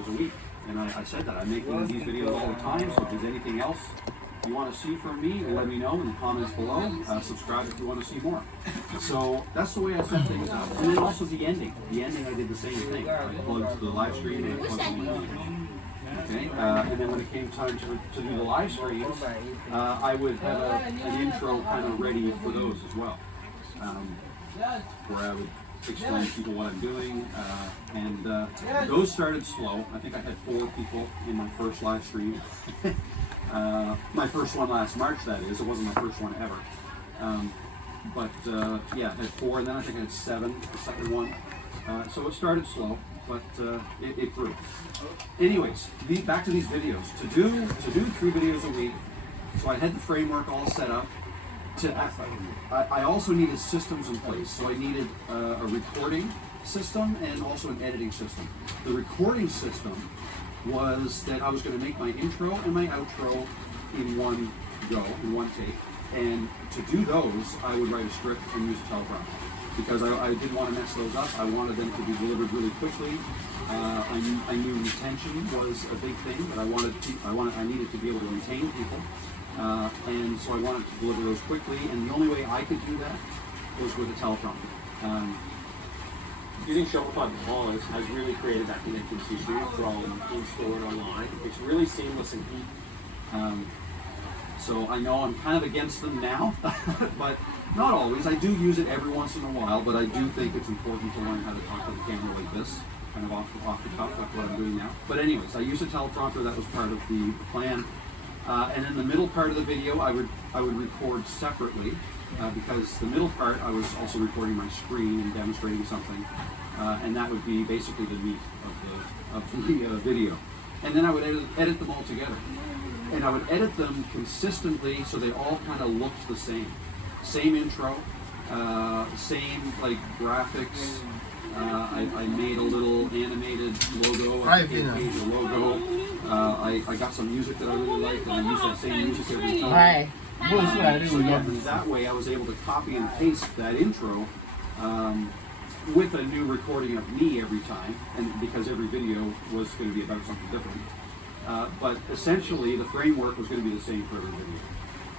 videos a week. And I said that. I'm making these videos all the time, so if there's anything else you want to see from me, let me know in the comments below. Subscribe if you want to see more. So that's the way I set things up. And then also the ending. The ending, I did the same thing. I plugged the live stream and I plugged all my videos. Okay, and then when it came time to do the live streams, I would have an intro kind of ready for those as well, where I would explain to people what I'm doing, and those started slow. I think I had 4 people in my first live stream. My first one last March, that is. It wasn't my first one ever. Yeah, I had 4, and then I think I had 7, the second one. So it started slow, but it grew. Anyways, back to these videos. To do 3 videos a week, so I had the framework all set up. I also needed systems in place. So I needed a recording system and also an editing system. The recording system was that I was going to make my intro and my outro in one go, in one take. And to do those, I would write a script and use a teleprompter, because I didn't want to mess those up. I wanted them to be delivered really quickly. I knew retention was a big thing, but I needed to be able to retain people. And so I wanted to deliver those quickly, and the only way I could do that was with a teleprompter. Using Shopify Bullhorn has really created that connectivity from in-store and online. It's really seamless and easy. So I know I'm kind of against them now, but not always. I do use it every once in a while, but I do think it's important to learn how to talk to the camera like this, kind of off the cuff, like what I'm doing now. But anyways, I use a teleprompter. That was part of the plan. And in the middle part of the video, I would record separately, because the middle part I was also recording my screen and demonstrating something, and that would be basically the meat of the video. And then I would edit them all together, and I would edit them consistently so they all kind of looked the same. Same intro, same like graphics. I made a little animated logo. I made a logo. I got some music that I really liked, and I used that same music every time. So yeah, that way I was able to copy and paste that intro with a new recording of me every time, and because every video was going to be about something different. But essentially, the framework was going to be the same for every video.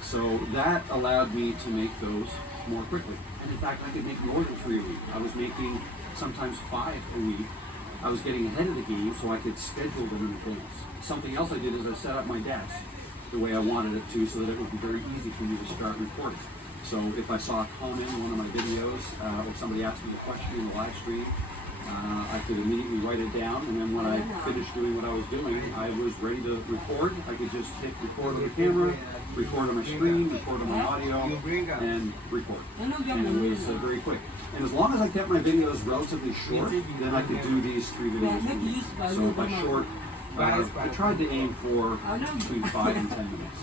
So that allowed me to make those more quickly. And in fact, I could make more than 3 a week. I was making sometimes 5 a week. I was getting ahead of the game so I could schedule them in advance. Something else I did is I set up my desk the way I wanted it to, so that it would be very easy for me to start recording. So if I saw a comment in one of my videos, or somebody asked me a question in the live stream, I could immediately write it down, and then when I finished doing what I was doing, I was ready to record. I could just hit record on the camera, record on my screen, record on my audio, and record. And it was very quick. And as long as I kept my videos relatively short, then I could do these 3 videos a week. So by short, I tried to aim for between 5 and 10 minutes.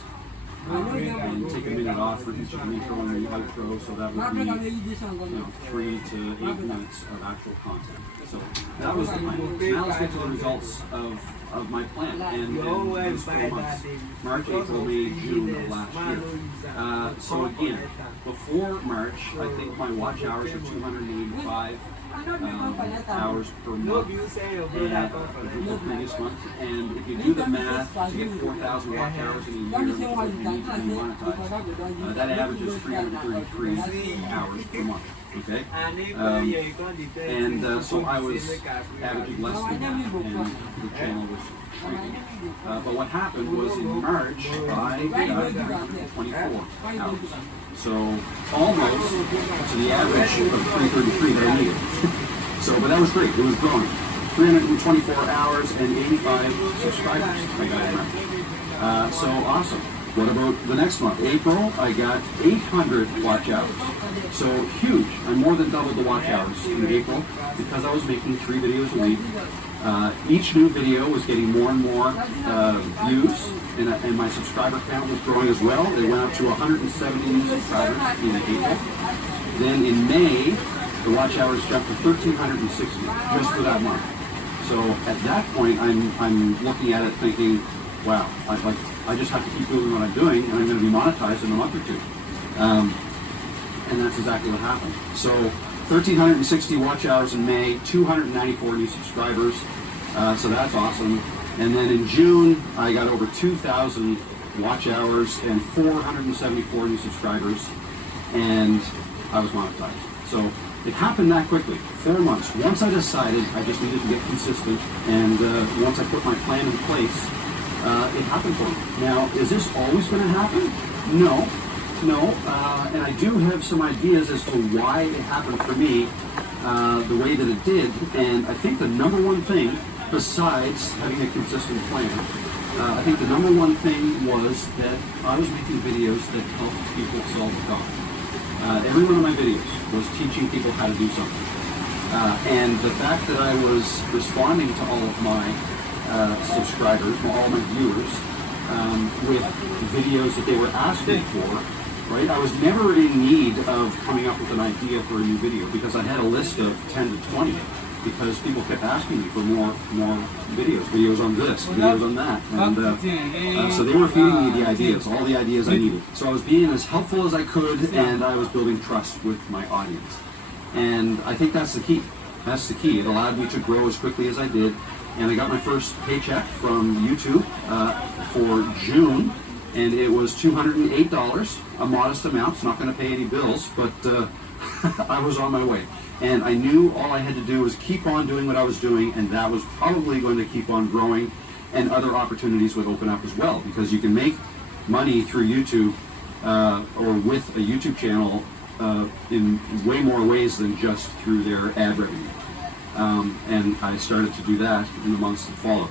And take a minute off for each of the intro and the outro, so that would be 3 to 8 minutes of actual content. So that was the plan. Now let's get to the results of my plan. And those 4 months, March, April, May, June of last year. So again, before March, I think my watch hours were 285 hours per month, and the previous month. And if you do the math, to get 4,000 watch hours in a year, because you need to be monetized, that averages 333 hours per month. Okay, so I was averaging less than that, and the channel was shrinking. But what happened was in March, I got 324 hours. So almost to the average of 333 that I needed. But that was great. It was growing. 324 hours and 85 subscribers I got in March. So awesome. What about the next month? April, I got 800 watch hours. So huge. I more than doubled the watch hours in April because I was making 3 videos a week. Each new video was getting more and more views, and my subscriber count was growing as well. They went up to 170 new subscribers in April. Then in May, the watch hours jumped to 1,360 just for that month. So at that point, I'm looking at it thinking, wow, I just have to keep doing what I'm doing, and I'm going to be monetized in a month or 2. And that's exactly what happened. So 1,360 watch hours in May, 294 new subscribers. So that's awesome. And then in June, I got over 2,000 watch hours and 474 new subscribers, and I was monetized. So it happened that quickly, 4 months. Once I decided I just needed to get consistent, and once I put my plan in place, it happened for me. Now, is this always going to happen? No, and I do have some ideas as to why it happened for me the way that it did, and I think the number one thing, besides having a consistent plan, I think the number one thing was that I was making videos that helped people solve a problem. Every one of my videos was teaching people how to do something. And the fact that I was responding to all of my subscribers, all my viewers, with videos that they were asking for, right? I was never in need of coming up with an idea for a new video because I had a list of 10 to 20 because people kept asking me for more videos on this, videos on that. And so they were feeding me the ideas, all the ideas I needed. So I was being as helpful as I could, and I was building trust with my audience. And I think that's the key. That's the key. It allowed me to grow as quickly as I did. And I got my first paycheck from YouTube for June, and it was $208, a modest amount. It's not going to pay any bills, but I was on my way. And I knew all I had to do was keep on doing what I was doing, and that was probably going to keep on growing, and other opportunities would open up as well, because you can make money through YouTube or with a YouTube channel in way more ways than just through their ad revenue. And I started to do that in the months that followed.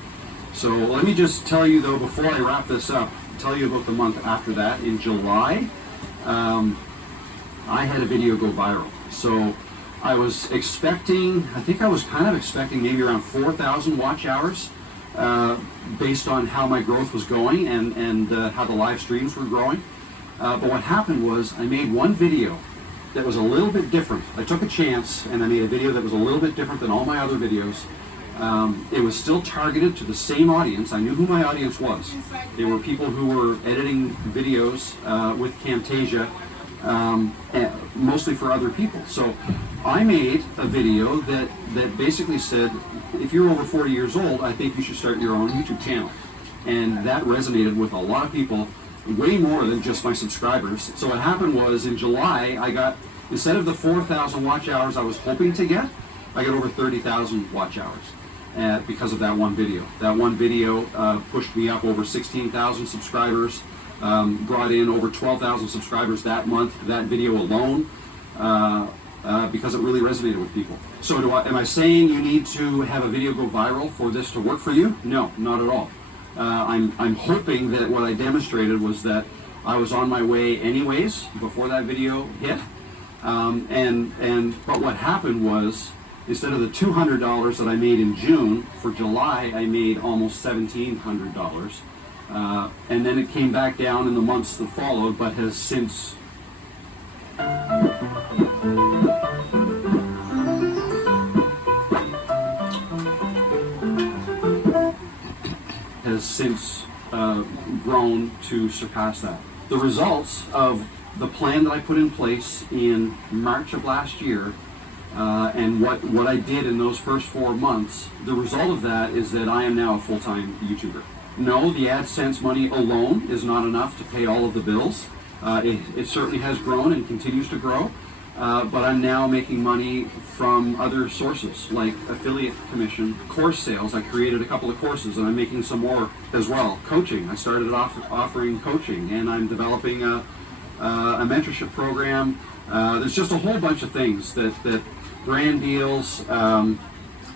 So let me just tell you, though, before I wrap this up, tell you about the month after that. In July, I had a video go viral. So I was expecting, I think I was kind of expecting maybe around 4,000 watch hours based on how my growth was going and how the live streams were growing. But what happened was I made one video that was a little bit different. I took a chance and I made a video that was a little bit different than all my other videos. It was still targeted to the same audience. I knew who my audience was. They were people who were editing videos with Camtasia, mostly for other people. So I made a video that basically said, if you're over 40 years old, I think you should start your own YouTube channel. And that resonated with a lot of people, way more than just my subscribers. So what happened was in July, I got, instead of the 4,000 watch hours I was hoping to get, I got over 30,000 watch hours because of that one video. That one video pushed me up over 16,000 subscribers, brought in over 12,000 subscribers that month, that video alone, because it really resonated with people. So am I saying you need to have a video go viral for this to work for you? No, not at all. I'm hoping that what I demonstrated was that I was on my way anyways before that video hit. But what happened was, instead of the $200 that I made in June, for July I made almost $1,700. And then it came back down in the months that followed, but has since grown to surpass that. The results of the plan that I put in place in March of last year and what I did in those first 4 months, the result of that is that I am now a full-time YouTuber. No, the AdSense money alone is not enough to pay all of the bills. It certainly has grown and continues to grow, but I'm now making money from other sources like affiliate commission, course sales. I created a couple of courses and I'm making some more as well. Coaching, I started offering coaching, and I'm developing a mentorship program. There's just a whole bunch of things that brand deals.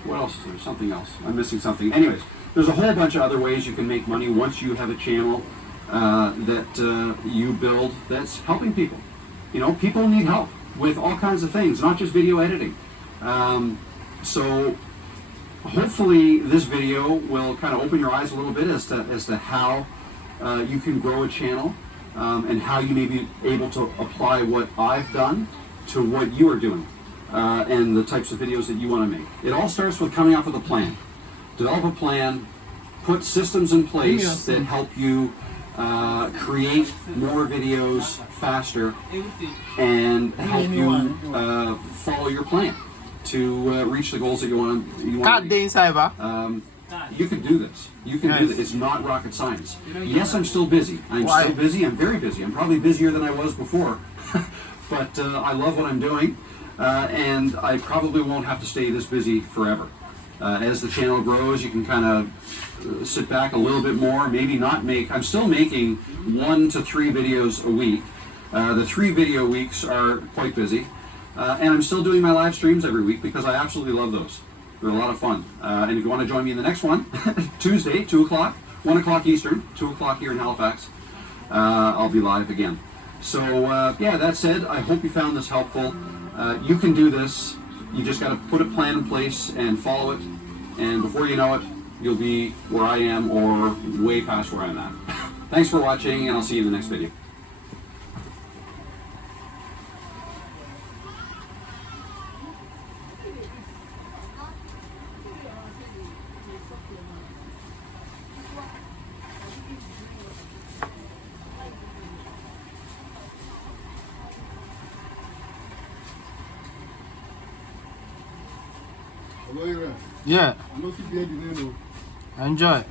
What else is there? Something else. I'm missing something. Anyways, there's a whole bunch of other ways you can make money once you have a channel that you build that's helping people. You know, people need help with all kinds of things, not just video editing. So hopefully this video will kind of open your eyes a little bit as to how you can grow a channel and how you may be able to apply what I've done to what you are doing and the types of videos that you want to make. It all starts with coming up with a plan. Develop a plan, put systems in place that help you create more videos faster and help you follow your plan to reach the goals that you want to reach. You can do this. You can do this. It's not rocket science. Yes, I'm still busy. I'm Why? still busy. I'm very busy. I'm probably busier than I was before. But I love what I'm doing, and I probably won't have to stay this busy forever. As the channel grows, you can kind of sit back a little bit more, maybe not make. I'm still making 1 to 3 videos a week. The 3 video weeks are quite busy, and I'm still doing my live streams every week because I absolutely love those. They're a lot of fun. And if you want to join me in the next one, Tuesday, 2 o'clock, 1 o'clock Eastern, 2 o'clock here in Halifax, I'll be live again. So, yeah, that said, I hope you found this helpful. You can do this. You just got to put a plan in place and follow it. And before you know it, you'll be where I am or way past where I'm at. Thanks for watching, and I'll see you in the next video. Yeah, I know if you get the name. enjoy.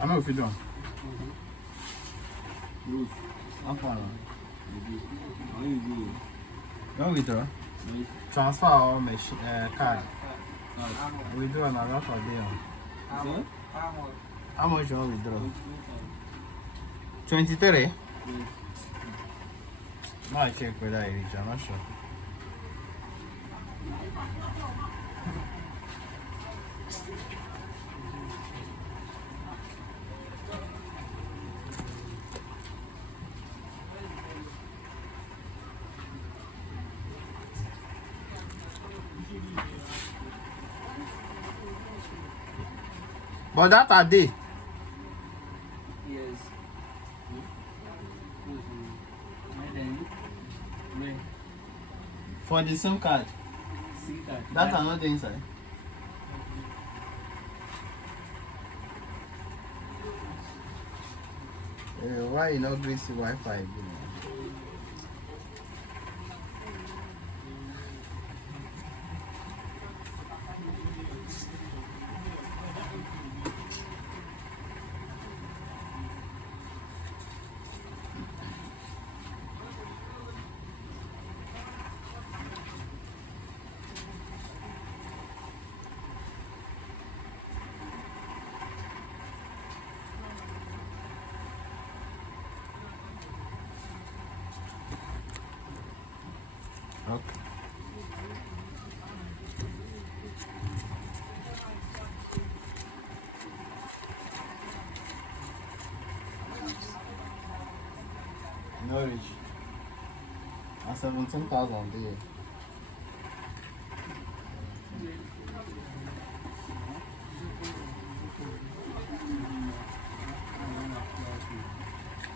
I know if you don't. I'm fine. No withdraw. Transfer or machine card. We do another for them. How much you want withdraw? 23? No, I check whether I reach. I'm not sure. But that a day. Yes. For the SIM card. That are not inside. Why you not greasy Wi-Fi again? Okay. Norwich. 17,000 there.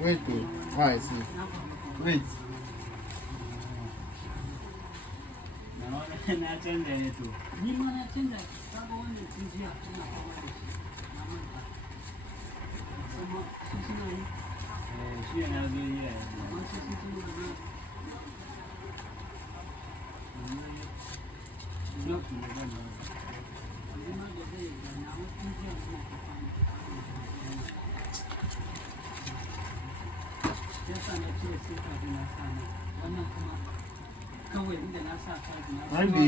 Wait, oh. Why? See. Wait. Na canza ne to. Ni ma na canza. Kaga wannan tun jiya ina fama da shi. Na manta. Kuma su suna yi. Shi yana zo yi a yanzu. Amma su suna yi. Na su ne ban da. Amma da zai da na wasu jiya suna fama. Ya sa na cire sai kafin na sa na. Wannan kuma kawai inda na sa kafin na sa. Maybe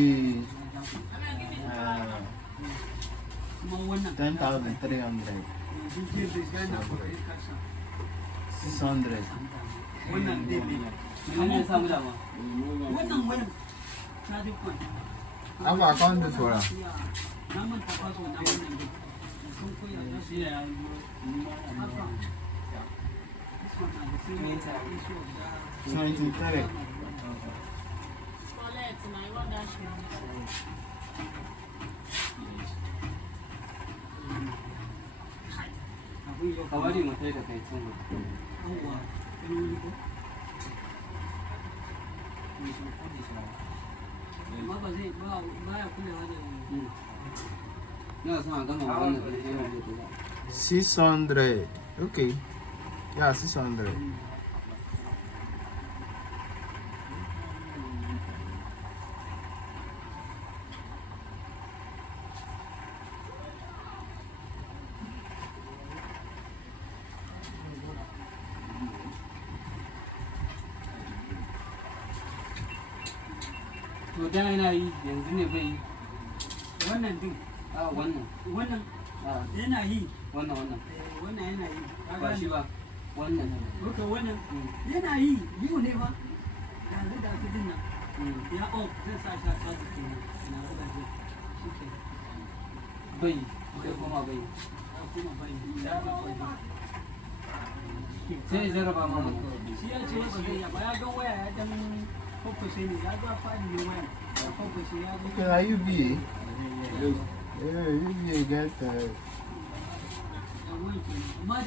Kuma wannan 10,300. yanzu zai bai gana ko kai kasa. 600. Wannan dai ne. Wannan ya samu dama. Wannan wayan ta duk wani. Have an account this for her. Na manta faso na wannan dai. Sun koya da shi ya yi haka. This one na the same issue of that. 93. Ka bari mu kai da kai can. Yawwa, kai wuri ko? Amma ba zai ba ya kulawa da ina son a gama wannan da yana da kula. 600. Okay. Yeah, 600. To da yana yi yanzu ne bai yi. Wannan din. A wannan. Wannan. Yana yi. Wannan. Wannan yana yi. Ba shi ba. Wannan. Oke wannan. Yana yi. Yiwu ne ba. Yanzu da kudin nan. Ya zai sa shi a tsaki kenan. Na rubuta shi. Shike. Bai. Kai kuma bai. Kuma bai. Ya ba bai. Sai zaraba mana. Shi ya ce ba zai ya ba ya ga waya ya dan focusing ne ya ga fadi ne waya. Focusing ya ga. Okay, are you UBA? Yeah, UBA get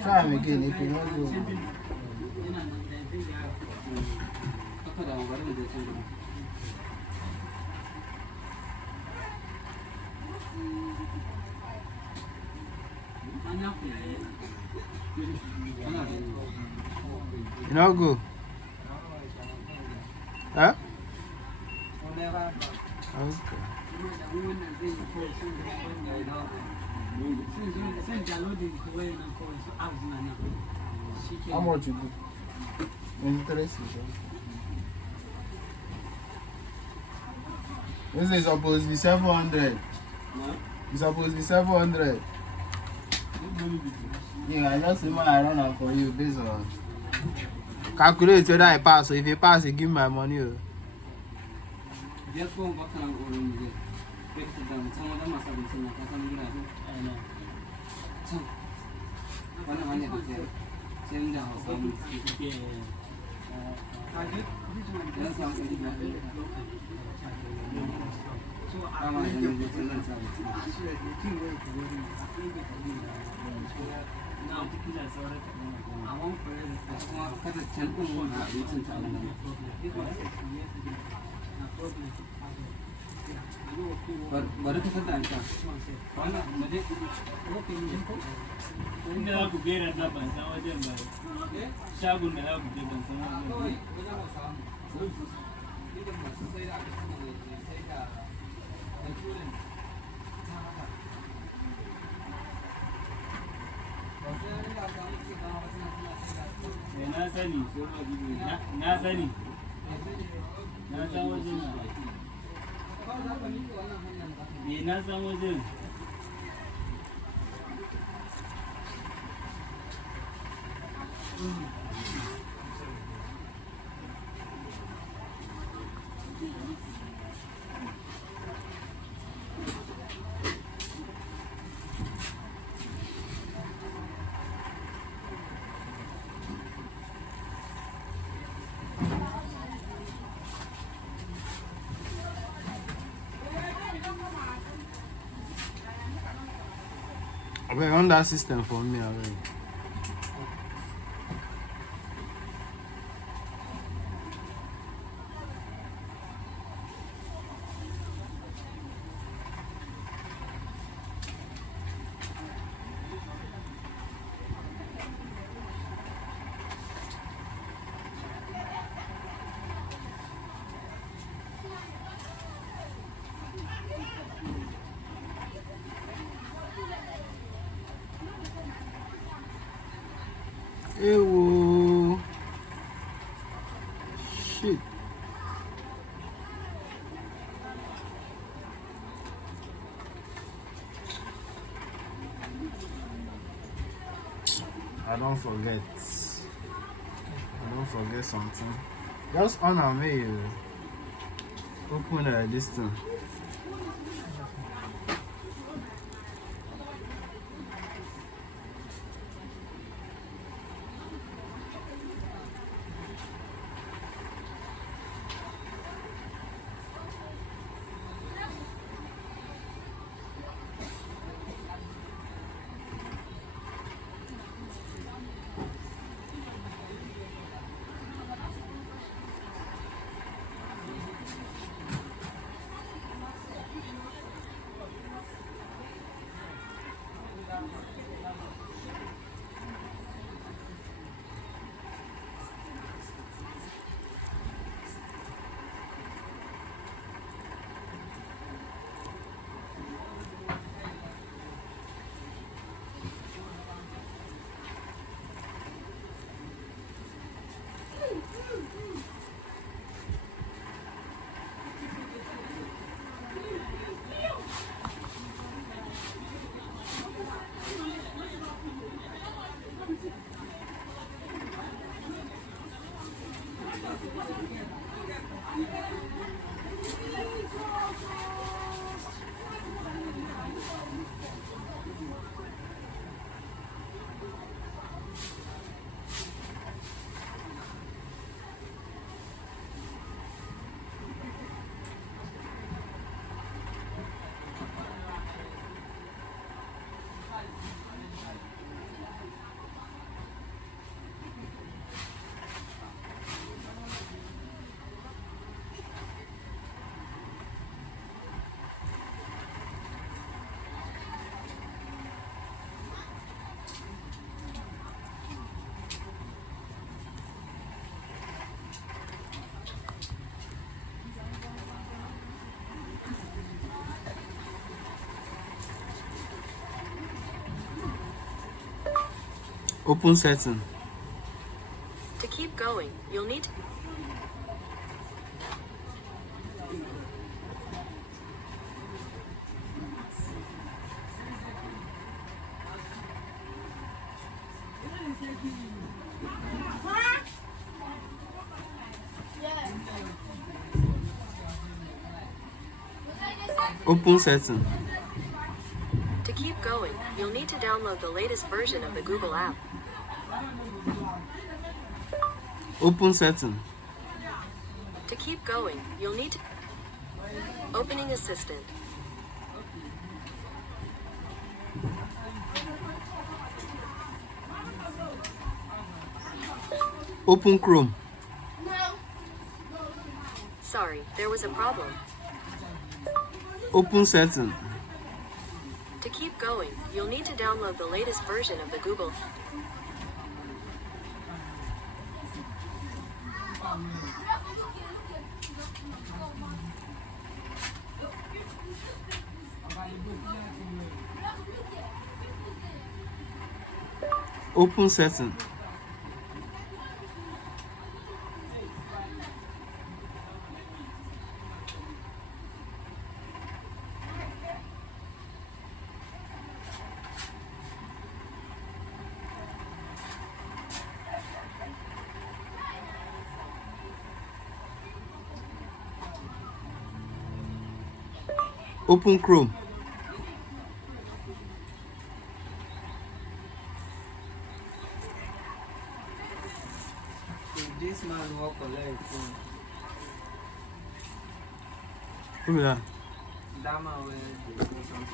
time again if you want to. You know, go. Huh? Okay. How much you do? Interest is this is supposed to be 700. It's supposed to be 700. Yeah, I just see my run out for you based on. Calculate whether I pass. So if you pass, you give me my money. Just go back and go in there. Pick it down. Some of them must have been seen. Some of them I know. So, one of them is there. Same down. Baru kita dah angkat. Mana? Jadi, inda za ku gera na ban san wajen ba shagun da za ku je ban san wajen na sani na sani na san wajen na san wajen I run that system for me already. Ewo. Shit. I don't forget something. Just honor me. Open this thing. Open setting. To keep going, you'll need to... Open setting. To keep going, you'll need to download the latest version of the Google app. Open setting. To keep going, you'll need to... Opening Assistant. Open Chrome. Sorry, there was a problem. Open setting. To keep going, you'll need to download the latest version of the Google. Open setting. Open Chrome. If this man walk collect phone, Who is that? that man will do something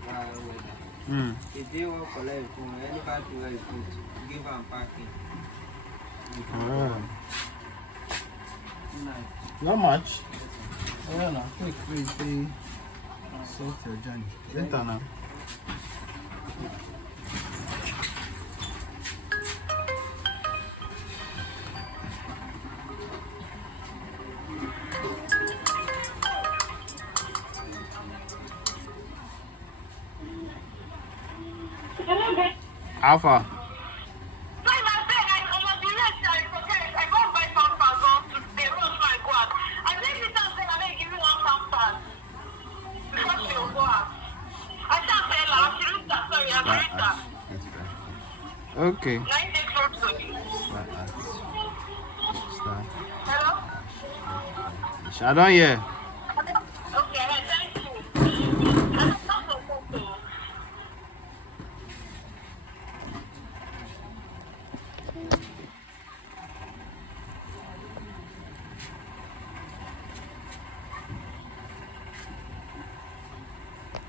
for that weather. If they walk collect phone, anybody where is good, give am parking. Not much. Oh, yeah, no. Quick. Sort your journey. Later now. Alpha. Okay. Hello? I don't hear.